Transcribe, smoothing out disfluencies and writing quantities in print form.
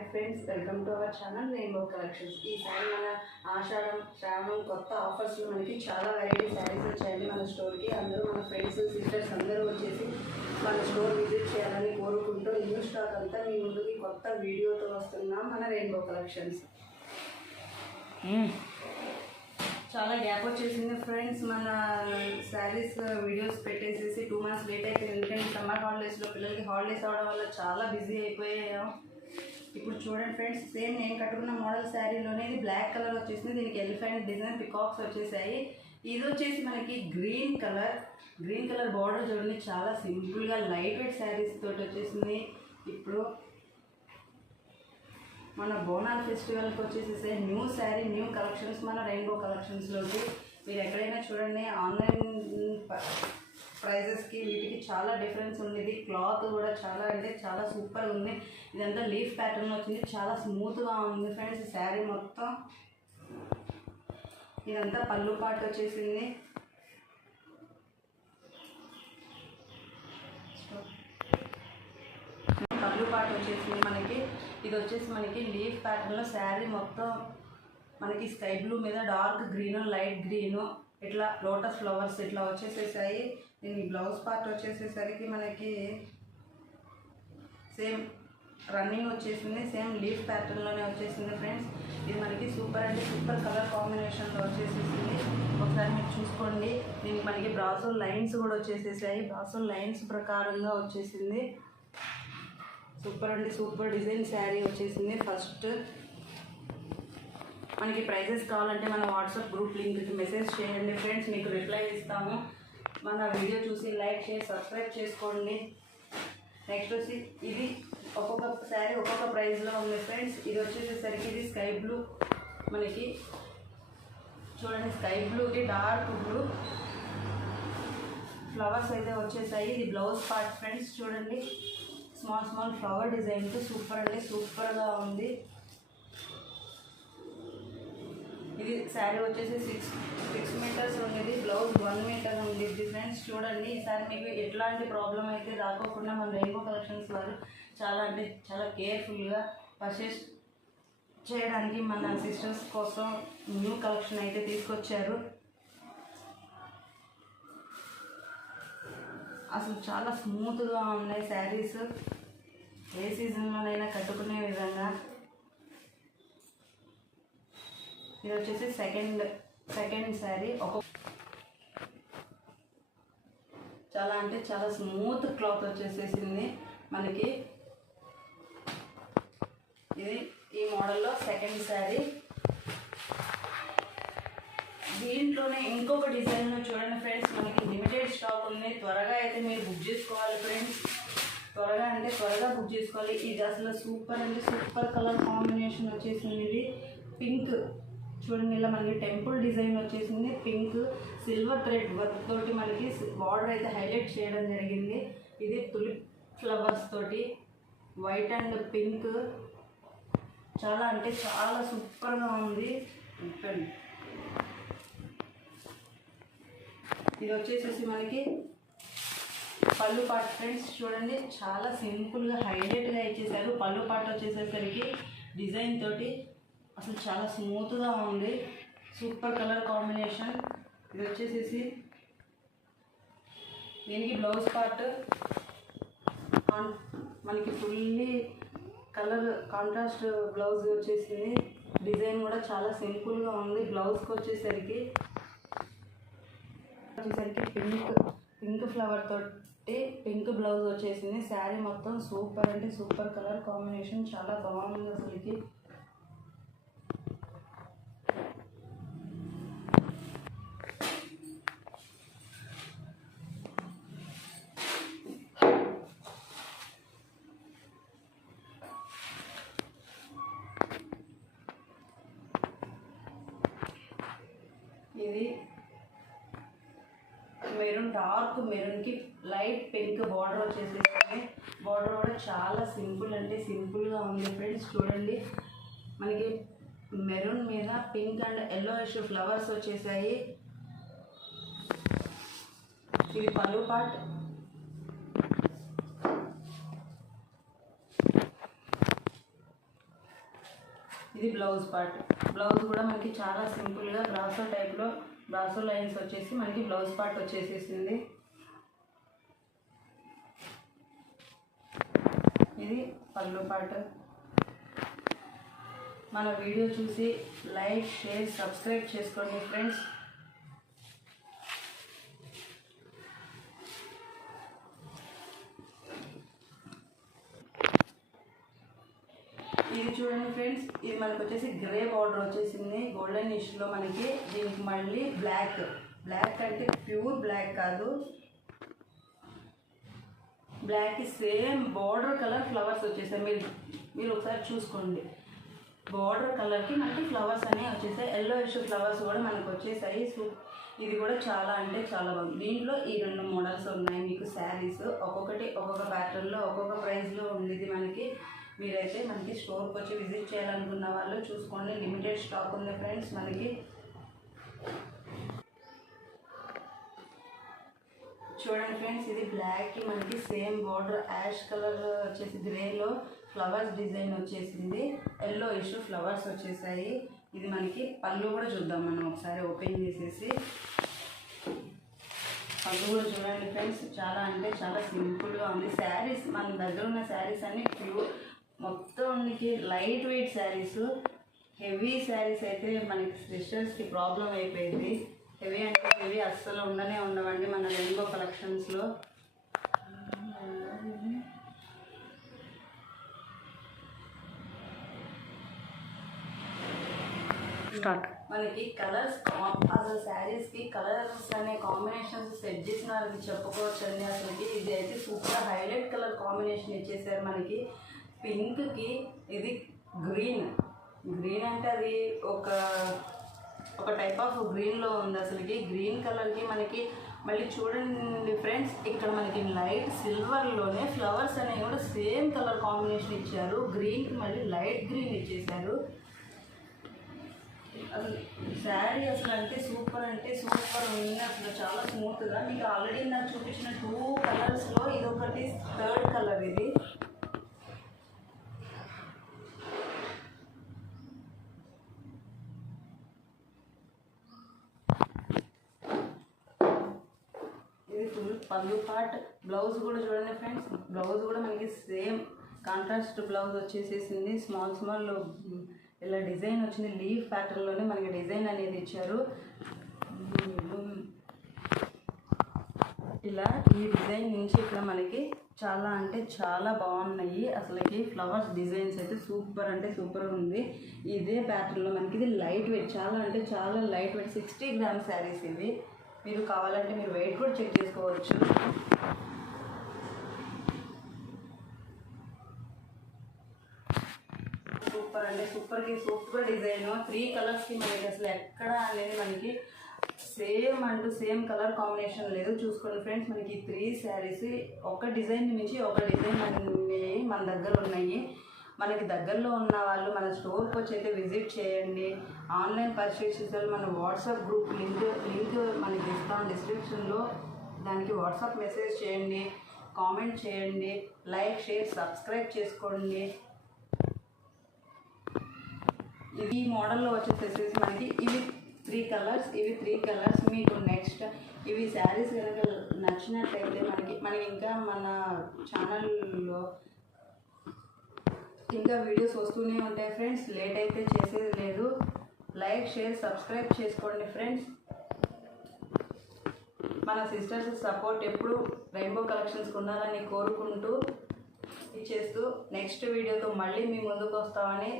Hi friends, welcome to our channel rainbow collections. ఈసారి మన ఆషాఢం శ్రావణం కొత్త ఆఫర్స్లో మనకి చాలా వెరైటీ శారీస్ వచ్చాయండి మన స్టోర్కి. అందరూ మన ఫ్రెండ్స్ సిస్టర్స్ అందరూ వచ్చేసి మన స్టోర్ విజిట్ చేయాలని కోరుకుంటూ న్యూ స్టాక్ అంతా మీ ముందుకి కొత్త వీడియోతో వస్తున్నాం మన రెయిన్బో కలెక్షన్స్. చాలా గ్యాప్ వచ్చేసింది ఫ్రెండ్స్, మన శారీస్ వీడియోస్ పెట్టేసేసి 2 months లేట్ అయిపోయింది. ఎందుకంటే సమ్మర్ హాలిడేస్లో పిల్లలకి హాలిడేస్ అవడం వల్ల చాలా బిజీ అయిపోయాం. ఇప్పుడు చూడండి ఫ్రెండ్స్, సేమ్ నేను కట్టుకున్న మోడల్ శారీలోనే ఇది బ్లాక్ కలర్ వచ్చేసింది. దీనికి ఎలిఫెంట్ డిజైన్ పికాక్స్ వచ్చేసాయి. ఇది వచ్చేసి మనకి గ్రీన్ కలర్ బార్డర్ చూడండి, చాలా సింపుల్గా లైట్ వెయిట్ శారీస్ తోటి వచ్చేసింది. ఇప్పుడు మన బోనాల్ ఫెస్టివల్కి వచ్చేసేసి న్యూ శారీ న్యూ కలెక్షన్స్ మన రెయిన్బో కలెక్షన్స్లోకి. మీరు ఎక్కడైనా చూడండి, ఆన్లైన్ ప్రైజెస్కి వీటికి చాలా డిఫరెన్స్ ఉండేది. క్లాత్ కూడా చాలా అంటే చాలా సూపర్గా ఉంది. ఇదంతా లీఫ్ ప్యాటర్న్ వచ్చింది, చాలా స్మూత్గా ఉంది ఫ్రెండ్స్. శారీ మొత్తం ఇదంతా పళ్ళు పాటు వచ్చేసింది. పళ్ళు పాటు వచ్చేసింది మనకి. ఇది వచ్చేసి మనకి లీఫ్ ప్యాటర్న్లో శారీ మొత్తం మనకి స్కై బ్లూ మీద డార్క్ గ్రీను లైట్ గ్రీను ఇట్లా లోటస్ ఫ్లవర్స్ ఇట్లా వచ్చేసేసాయి. దీని బ్లౌజ్ పార్ట్ వచ్చేసేసరికి మనకి సేమ్ రన్నింగ్ వచ్చేసింది, సేమ్ లీఫ్ ప్యాటర్న్లోనే వచ్చేసింది ఫ్రెండ్స్. ఇది మనకి సూపర్ అంటే సూపర్ కలర్ కాంబినేషన్లో వచ్చేసేసింది. ఒకసారి మీరు చూసుకోండి. దీనికి మనకి బ్రాసో లైన్స్ కూడా వచ్చేసేసాయి. బ్రాసో లైన్స్ ప్రకారంగా వచ్చేసింది. సూపర్ అంటే సూపర్ డిజైన్ శారీ వచ్చేసింది. ఫస్ట్ మనకి ప్రైజెస్ కావాలంటే మన వాట్సాప్ గ్రూప్ లింక్కి మెసేజ్ చేయండి ఫ్రెండ్స్, మీకు రిప్లై ఇస్తాము. మన వీడియో చూసి లైక్ చేసి సబ్స్క్రైబ్ చేసుకోండి. నెక్స్ట్ వచ్చి ఇది ఒక్కొక్క శారీ ఒక్కొక్క ప్రైస్లో ఉంది ఫ్రెండ్స్. ఇది వచ్చేసేసరికి ఇది స్కై బ్లూ, మనకి చూడండి స్కై బ్లూకి డార్క్ బ్లూ ఫ్లవర్స్ అయితే వచ్చేసాయి. ఇది బ్లౌజ్ పార్ట్ ఫ్రెండ్స్. చూడండి స్మాల్ ఫ్లవర్ డిజైన్తో సూపర్ అంటే సూపర్గా ఉంది. ఇది శారీ వచ్చేసి 6 మీటర్స్ ఉండేది, బ్లౌజ్ 1 మీటర్ ఉండేది ఫ్రెండ్స్. చూడండి, ఈసారి మీకు ఎట్లాంటి ప్రాబ్లం అయితే రాకోకుండా మన రెయిన్బో కలెక్షన్స్ వారు చాలా అంటే చాలా కేర్ఫుల్గా పర్చేస్ చేయడానికి మన సిస్టర్స్ కోసం న్యూ కలెక్షన్ అయితే తీసుకొచ్చారు. అసలు చాలా స్మూత్గా ఉన్నాయి శారీస్, ఏ సీజన్లోనైనా కట్టుకునే విధంగా. ఇది వచ్చేసి సెకండ్ శారీ. చాలా అంటే చాలా స్మూత్ క్లాత్ వచ్చేసేసింది మనకి. ఇది ఈ మోడల్లో సెకండ్ శారీ. దీంట్లోనే ఇంకొక డిజైన్లో చూడండి ఫ్రెండ్స్, మనకి లిమిటెడ్ స్టాక్ ఉంది. త్వరగా అయితే మీరు బుక్ చేసుకోవాలి ఫ్రెండ్స్, త్వరగా బుక్ చేసుకోవాలి. ఇది అసలు సూపర్ అంటే సూపర్ కలర్ కాంబినేషన్ వచ్చేసింది. ఇది పింక్ చూడండి, ఇలా మనకి టెంపుల్ డిజైన్ వచ్చేసింది. పింక్ సిల్వర్ థ్రెడ్ వర్క్ తోటి మనకి బార్డర్ అయితే హైలైట్ చేయడం జరిగింది. ఇది తులిప్ ఫ్లవర్స్ తోటి వైట్ అండ్ పింక్, చాలా అంటే చాలా సూపర్గా ఉంది. ఇది వచ్చేసేసి మనకి పళ్ళు పార్ట్ ఫ్రెండ్స్. చూడండి, చాలా సింపుల్గా హైలైట్గా ఇచ్చేసారు. పళ్ళు పార్ట్ వచ్చేసేసరికి డిజైన్ తోటి అసలు చాలా స్మూత్గా ఉంది. Super colour combination. ఇది వచ్చేసేసి దీనికి బ్లౌజ్ పార్ట్ మనకి ఫుల్లీ కలర్ కాంట్రాస్ట్ బ్లౌజ్ వచ్చేసింది. డిజైన్ కూడా చాలా సింపుల్గా ఉంది. బ్లౌజ్కి వచ్చేసరికి పింక్ ఫ్లవర్ తోటి పింక్ బ్లౌజ్ వచ్చేసింది. శారీ మొత్తం సూపర్ అంటే సూపర్ కలర్ కాంబినేషన్, చాలా బాగుంది అసలుకి. ఇది మెరూన్, డార్క్ మెరూన్కి లైట్ పింక్ బార్డర్ వచ్చేసేసి బార్డర్ కూడా చాలా సింపుల్ అంటే సింపుల్గా ఉంది ఫ్రెండ్స్. చూడండి, మనకి మెరూన్ మీద పింక్ అండ్ ఎల్లోయిష్ ఫ్లవర్స్ వచ్చేసాయి. ఇది పళ్ళు పార్ట్. ఇది బ్లౌజ్ పార్ట్. బ్లౌజ్ కూడా మనకి చాలా సింపుల్గా బ్రాసో టైప్లో బ్రాసో లైన్స్ వచ్చేసి మనకి బ్లౌజ్ పార్ట్ వచ్చేసేసింది. ఇది పళ్ళు పార్ట్. మన వీడియో చూసి లైక్, షేర్, సబ్స్క్రైబ్ చేసుకోండి ఫ్రెండ్స్. ఇది చూడండి ఫ్రెండ్స్, ఇది మనకు వచ్చేసి గ్రే బార్డర్ వచ్చేసింది గోల్డెన్ ఇష్లో మనకి. దీనికి మళ్ళీ బ్లాక్ అంటే ప్యూర్ బ్లాక్ కాదు, బ్లాక్కి సేమ్ బార్డర్ కలర్ ఫ్లవర్స్ వచ్చేసాయి. మీరు ఒకసారి చూసుకోండి. బార్డర్ కలర్కి మనకి ఫ్లవర్స్ అనేవి వచ్చేసాయి. ఎల్లో ఇష్ ఫ్లవర్స్ కూడా మనకు వచ్చేసాయి. సో ఇది కూడా చాలా అంటే చాలా బాగుంది. దీంట్లో ఈ 2 మోడల్స్ ఉన్నాయి మీకు శారీస్. ఒక్కొక్కటి ఒక్కొక్క ప్యాటర్న్లో ఒక్కొక్క ప్రైస్లో ఉంది మనకి. మీరైతే మనకి స్టోర్కి వచ్చి విజిట్ చేయాలనుకున్న వాళ్ళు చూసుకోండి. లిమిటెడ్ స్టాక్ ఉంది ఫ్రెండ్స్ మనకి. చూడండి ఫ్రెండ్స్, ఇది బ్లాక్కి మనకి సేమ్ బార్డర్ యాష్ కలర్ వచ్చేసి గ్రేలో ఫ్లవర్స్ డిజైన్ వచ్చేసింది. ఎల్లో ఇష్యూ ఫ్లవర్స్ వచ్చేసాయి. ఇది మనకి పళ్ళు కూడా చూద్దాం మనం ఒకసారి ఓపెన్ చేసేసి. పళ్ళు కూడా చూడండి ఫ్రెండ్స్, చాలా అంటే చాలా సింపుల్గా ఉంది. శారీస్ మన దగ్గర ఉన్న శారీస్ అన్ని ప్యూర్ మొత్తం మనకి light weight saris. Heavy saris అయితే మనకి సిస్టర్స్కి ప్రాబ్లం అయిపోయింది. హెవీ అంటే హెవీ అస్సలు ఉండవండి మన రెయిన్బో కలెక్షన్స్లో. స్టార్ట్. మనకి కలర్స్ అసలు శారీస్కి కలర్స్ అనే కాంబినేషన్స్ సెట్ చేసిన వాళ్ళకి చెప్పుకోవచ్చు అండి. అసలుకి ఇది అయితే సూపర్ హైలైట్ కలర్ కాంబినేషన్ ఇచ్చేసారు మనకి. పింక్కి ఇది గ్రీన్ అంటే అది ఒక టైప్ ఆఫ్ గ్రీన్లో ఉంది అసలుకి. గ్రీన్ కలర్కి మనకి మళ్ళీ చూడండి ఫ్రెండ్స్, ఇక్కడ మనకి లైట్ సిల్వర్లోనే ఫ్లవర్స్ అనేవి కూడా సేమ్ కలర్ కాంబినేషన్ ఇచ్చారు. గ్రీన్కి మళ్ళీ లైట్ గ్రీన్ ఇచ్చేసారు. అసలు శారీ అసలు అంటే సూపర్ ఉంది. అసలు చాలా స్మూత్గా మీకు ఆల్రెడీ నాకు చూపించిన 2 కలర్స్లో ఇదొకటి 3rd కలర్. ఇది ఫుల్ పళ్ళు పార్ట్. బ్లౌజ్ కూడా చూడండి ఫ్రెండ్స్, బ్లౌజ్ కూడా మనకి సేమ్ కాంట్రాస్ట్ బ్లౌజ్ వచ్చేసేసింది. స్మాల్ ఇలా డిజైన్ వచ్చింది. లీఫ్ ప్యాటర్న్లోనే మనకి డిజైన్ అనేది ఇచ్చారు. ఇలా ఈ డిజైన్ నుంచి ఇక్కడ మనకి చాలా అంటే చాలా బాగున్నాయి. అసలుకి ఫ్లవర్స్ డిజైన్స్ అయితే సూపర్ అంటే సూపర్ ఉంది. ఇదే ప్యాటర్న్లో మనకి ఇది లైట్ వెయిట్, చాలా అంటే చాలా లైట్ వెయిట్ 60 గ్రామ్ శారీస్ ఇవి. మీరు కావాలంటే మీరు వెయిట్ కూడా చెక్ చేసుకోవచ్చు. సూపర్ అంటే సూపర్ డిజైన్. 3 కలర్స్కి మనకి అసలు ఎక్కడ అనేది మనకి సేమ్ కలర్ కాంబినేషన్ లేదు. చూసుకోండి ఫ్రెండ్స్, మనకి 3 శారీస్ ఒక డిజైన్ నుంచి ఒక డిజైన్ అనేవి మన దగ్గర ఉన్నాయి. మనకి దగ్గరలో ఉన్న వాళ్ళు మన స్టోర్కి వచ్చి అయితే విజిట్ చేయండి. ఆన్లైన్ పర్చేస్ చేసే మన వాట్సాప్ గ్రూప్ లింక్ మనకి ఇస్తాం డిస్క్రిప్షన్లో. దానికి వాట్సాప్ మెసేజ్ చేయండి, కామెంట్ చేయండి, లైక్, షేర్, సబ్స్క్రైబ్ చేసుకోండి. ఇది మోడల్లో వచ్చేసేసి మనకి ఇవి 3 కలర్స్. మీకు నెక్స్ట్ ఇవి శారీస్ కనుక నచ్చినట్టయితే మనకి ఇంకా మన ఛానల్లో ఇంకా వీడియోస్ వస్తూనే ఉంటాయి ఫ్రెండ్స్. లేట్ అయితే చేసేది లేదు. లైక్, షేర్, సబ్స్క్రైబ్ చేసుకోండి ఫ్రెండ్స్. మన సిస్టర్స్ సపోర్ట్ ఎప్పుడు రెయిన్బో కలెక్షన్స్కి ఉండాలని కోరుకుంటూ ఇచ్చేస్తూ నెక్స్ట్ వీడియోతో మళ్ళీ మీ ముందుకు వస్తామని